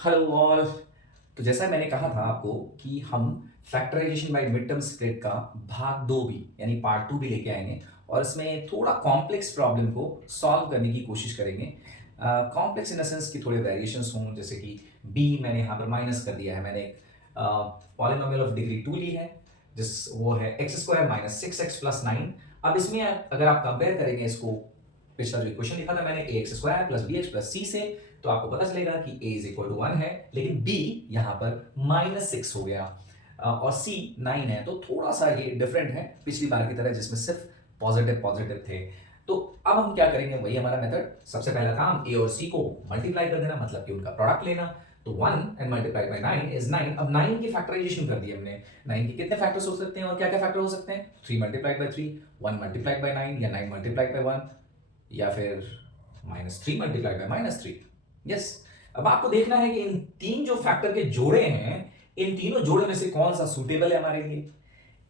Hello all. तो जैसा मैंने कहा था आपको कि हम factorisation by mid term split का भाग 2 भी यानी पार्ट 2 भी लेके आएंगे और इसमें थोड़ा कॉम्प्लेक्स प्रॉब्लम को सॉल्व करने की कोशिश करेंगे। कॉम्प्लेक्स इन द सेंस कि थोड़े वेरिएशंस हों, जैसे कि b मैंने यहाँ पर माइनस कर दिया है। मैंने एक पॉलिनोमियल ऑफ डिग्री 2 ली है, जिस वो है x square minus six x plus nine. अब इसमें अगर आप कंपेयर करेंगे इसको, पिछला जो इक्वेशन लिखा था मैंने A X square plus B X plus C से, तो आपको पता चलेगा कि a इज इक्वल टू 1 है, लेकिन b यहाँ पर माइनस सिक्स हो गया और c 9 है। तो थोड़ा सा ये डिफरेंट है पिछली बार की तरह जिसमें सिर्फ पॉजिटिव पॉजिटिव थे। तो अब हम क्या करेंगे, वही हमारा मेथड। सबसे पहला काम a और c को मल्टीप्लाई कर देना, मतलब कि उनका प्रोडक्ट लेना। तो 1 एंड मल्टीप्लाई बाय 9 इज 9। अब 9 की फैक्टराइजेशन कर दी हमने। 9 के कितने फैक्टर्स हो सकते हैं और क्या क्या फैक्टर हो सकते हैं? 3 मल्टीप्लाइड बाय 3, 1 मल्टीप्लाइड बाय 9, या 9 मल्टीप्लाइड बाय 1, या फिर -3 मल्टीप्लाइड बाय -3। यस। अब आपको देखना है कि इन तीन जो फैक्टर के जोड़े हैं, इन तीनों जोड़े में से कौन सा सुटेबल है हमारे लिए।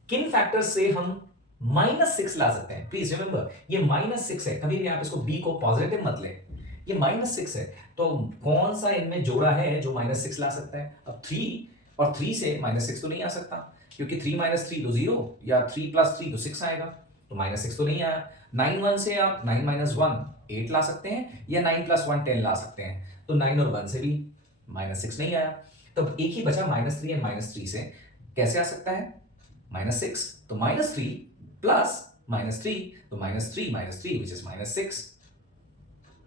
किन फैक्टर से हम -6 ला सकते हैं। प्लीज रिमेंबर, ये -6 है, कभी भी आप इसको b को पॉजिटिव मत लें। ये -6 है, तो कौन सा इनमें जोड़ा है जो -6 ला सकता है? अब 3 और 3 से -6 तो नहीं आ सकता, क्योंकि 3 - 3 तो 0, या 3 + 3 तो 6 आएगा, तो -6 तो नहीं आया। 9 1 से आप 9 - 1 8 ला सकते हैं, या 9 + 1 10 ला सकते हैं, तो 9 और 1 से भी -6 नहीं आया। तो एक ही बचा -3 एंड -3 से। कैसे आ सकता है? -6, तो -3 प्लस -3, तो -3 विच इज -6।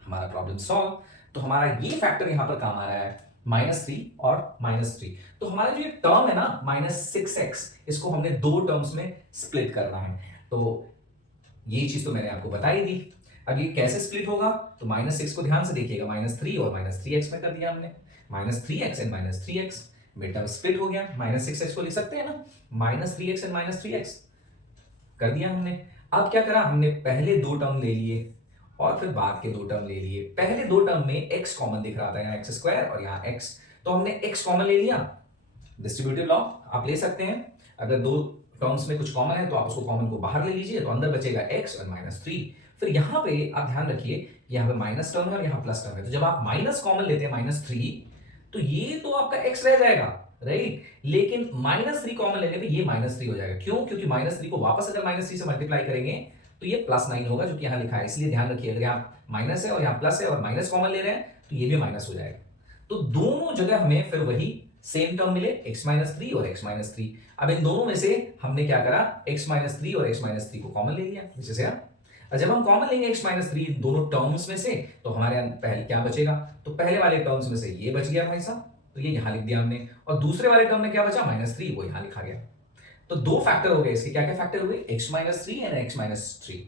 हमारा प्रॉब्लम सॉल्व। तो हमारा ये फैक्टर यहां पर काम आ रहा है, -3 और -3। तो हमारा जो ये टर्म है ना -6x, इसको हमने दो टर्म्स में स्प्लिट करना है। तो ये चीज तो मैंने आपको बताई दी। अब ये कैसे स्प्लिट होगा? तो -6 को ध्यान से देखिएगा, -3 और -3x में कर दिया हमने। -3x and -3x mid term split हो गया। -6x को लिख सकते हैं ना, -3x एंड -3x कर दिया हमने। अब क्या करा हमने, पहले दो टर्म ले लिए और फिर बाद के दो टर्म ले लिए। पहले दो टर्म में x कॉमन दिख रहा था, यहाँ एक्स स्क्वायर और यहाँ x, तो हमने x कॉमन ले लिया। डिस्ट्रीब्यूटिव लॉ आप ले सकते हैं, अगर दो टर्म्स में कुछ कॉमन है तो आप उसको कॉमन को बाहर ले लीजिए, तो अंदर बचेगा x और -3। फिर यहाँ पे आप ध्यान रखिए, यहाँ पे माइनस टर्म है और यहाँ प्लस टर्म है, तो जब आप माइनस कॉमन लेते हैं -3, तो ये तो आपका x रह जाएगा, राइट। लेकिन -3 कॉमन लेने पे ये -3 हो जाएगा। क्यों? क्योंकि -3 को वापस अगर -3 से मल्टीप्लाई करेंगे तो ये +9 होगा, जो कि यहाँ लिखा है। इसलिए ध्यान रखिए, अगर यहाँ माइनस है और यहाँ प्लस है और माइनस कॉमन ले रहे हैं तो ये भी माइनस हो जाएगा। तो दोनों जगह हमें फिर वही सेम टर्म मिले, x-3 और x-3। अब इन दोनों में से हमने क्या करा, x-3 और x-3 को कॉमन ले लिया, नीचे से। और जब हम कॉमन लेंगे x-3 दोनों टर्म्स में से, तो हमारे पहले क्या बचेगा, तो पहले वाले टर्म्स में से ये बच गया भाई साहब, तो ये यहां लिख दिया हमने। और दूसरे वाले टर्म में क्या बचा, -3, वो यहां लिखा गया। तो दो फैक्टर हो गए इसके। क्या क्या फैक्टर हुए? x-3 and x-3,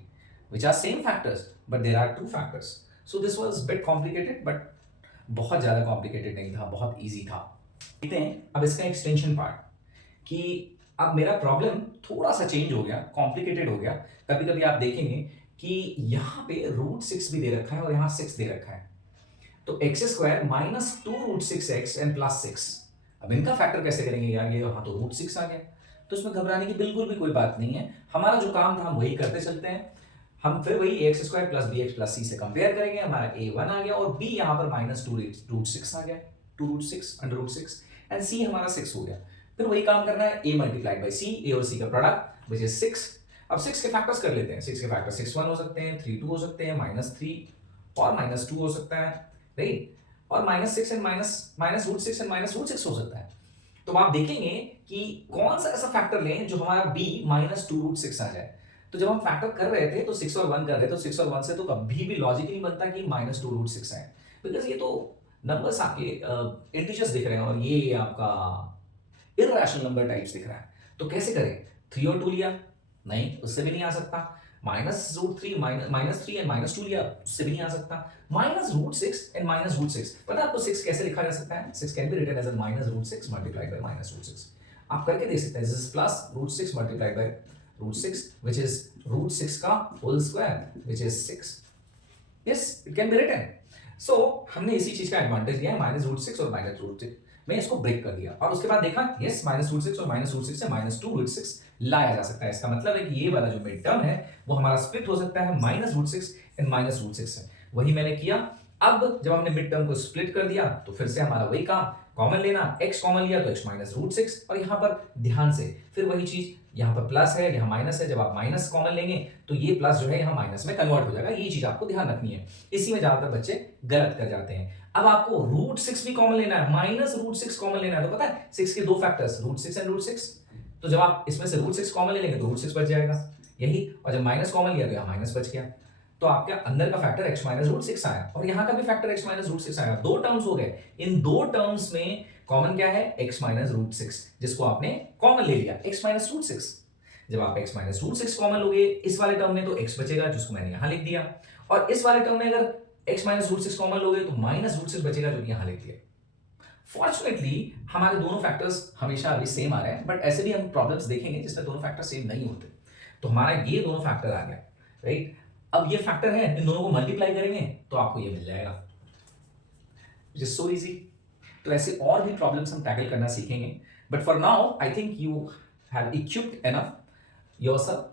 which are same factors but there are two factors. So this was bit complicated, but बहुत ज्यादा कॉम्प्लिकेटेड नहीं था, बहुत इजी था। देखते हैं अब इसका एक्सटेंशन पार्ट, कि अब मेरा प्रॉब्लम थोड़ा सा चेंज हो गया, कॉम्प्लिकेटेड हो गया। कभी कभी आप देखेंगे कि यहाँ पे √6 भी दे रखा है और यहाँ 6 दे रखा है, तो x² -2√6x एंड +6। अब इनका फैक्टर कैसे करेंगे यार, ये यहाँ तो √6 आ गया। तो इसमें घबराने की बिल्कुल भी कोई बात नहीं है। हमारा जो काम था हम वही करते चलते हैं। हम फिर वही x² + bx + c से कंपेयर करेंगे। हमारा a1 आ गया और b यहाँ पर -2√6 आ गया, 2√6 √6, एंड c हमारा 6 हो गया। फिर वही काम करना है, a multiplied by c, a और c का प्रोडक्ट विच इज 6। अब 6 के फैक्टर्स कर लेते हैं। 6 के फैक्टर 6 1 हो सकते हैं, 3 2 हो सकते हैं, -3 और -2 हो सकता है, राइट। और -6 एंड -√6 एंड -√6 हो सकता है। तो आप देखेंगे कि कौन सा ऐसा फैक्टर लें जो हमारा b -2√6 आ जाए। तो जब हम फैक्टर कर रहे थे तो 6 और 1 कर रहे थे, तो 6 और 1 से तो कभी भी लॉजिक नहीं बनता कि -2√6 आए, बिकॉज ये तो नंबर्स आपके इंटीजर्स दिख रहे हैं और ये आपका इररेशनल नंबर टाइप्स दिख रहा है। तो कैसे करें? 3 और 2 लिया, नहीं उससे भी नहीं आ सकता। -√3 -3 एंड -2 लिया, उससे भी नहीं आ सकता। -√6 एंड -√6, पता है आपको 6 कैसे लिखा जा सकता है? 6 can be written as -√6 multiplied by -√6। आप करके देख सकते हैं, this is +√6 multiplied by √6, which is √6 का whole square, which is 6। yes, it can be written। so हमने इसी चीज का एडवांटेज लिया है, -√6 और -√6 में इसको ब्रेक कर दिया, और उसके बाद देखा यस -√6 और -√6 से -2√6 लाया जा सकता है। इसका मतलब है कि ये वाला जो मिड टर्म है वो हमारा स्प्लिट हो सकता है -√6 एंड -√6 से। वही मैंने किया। अब जब हमने मिड टर्म को स्प्लिट कर दिया तो फिर से हमारा वही काम, कॉमन लेना, x कॉमन लिया तो x माइनस रूट सिक्स, और यहाँ पर ध्यान से फिर वही चीज, यहाँ पर प्लस है यहाँ माइनस है, जब आप माइनस कॉमन लेंगे तो ये प्लस जो है यहाँ माइनस में कन्वर्ट हो जाएगा, ये चीज आपको ध्यान रखनी है। इसी में ज्यादातर बच्चे गलत कर जाते हैं। अब आपको रूट सिक्स भी कॉमन लेना है, माइनस रूट सिक्स कॉमन लेना है, तो पता है सिक्स के दो factors root six and root six, तो जब आप इसमें से रूट सिक्स कॉमन ले लेंगे तो रूट सिक्स बच जाएगा यही, और जब माइनस कॉमन लिया तो यहाँ माइनस बच गया, तो आपके अंदर का factor x minus root six आया और यहाँ का भी factor x minus root six आया, दो टर्म्स हो गए। इन दो टर्म्स में कॉमन क्या है, x माइनस रूट सिक्स, जिसको आपने कॉमन ले लिया x माइनस रूट सिक्स। जब आप x minus root six common लोगे इस वाले टर्म में तो x बचेगा, जिसको मैंने यहाँ लिख दिया, और इस वाले टर्म में अगर x minus root six common लोगे तो माइनस रूट सिक्स बचेगा, जो यहाँ लिख दिया। फॉर्चुनेटली हमारे दोनों फैक्टर्स हमेशा अभी सेम आ रहे हैं, बट ऐसे भी हम प्रॉब्लम्स देखेंगे जिसमें दोनों फैक्टर सेम नहीं होते। तो हमारा ये दोनों फैक्टर आ गया, राइट। अब ये फैक्टर है, इन दोनों को मल्टीप्लाई करेंगे तो आपको ये मिल जाएगा, विच इज सो इजी। तो ऐसे और भी प्रॉब्लम्स हम टैकल करना सीखेंगे, but for now I think you have equipped enough yourself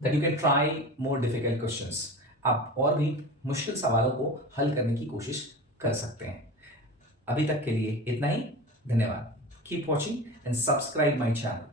that you can try more difficult questions. आप और भी मुश्किल सवालों को हल करने की कोशिश कर सकते हैं। अभी तक के लिए इतना ही, धन्यवाद। Keep watching and subscribe my channel.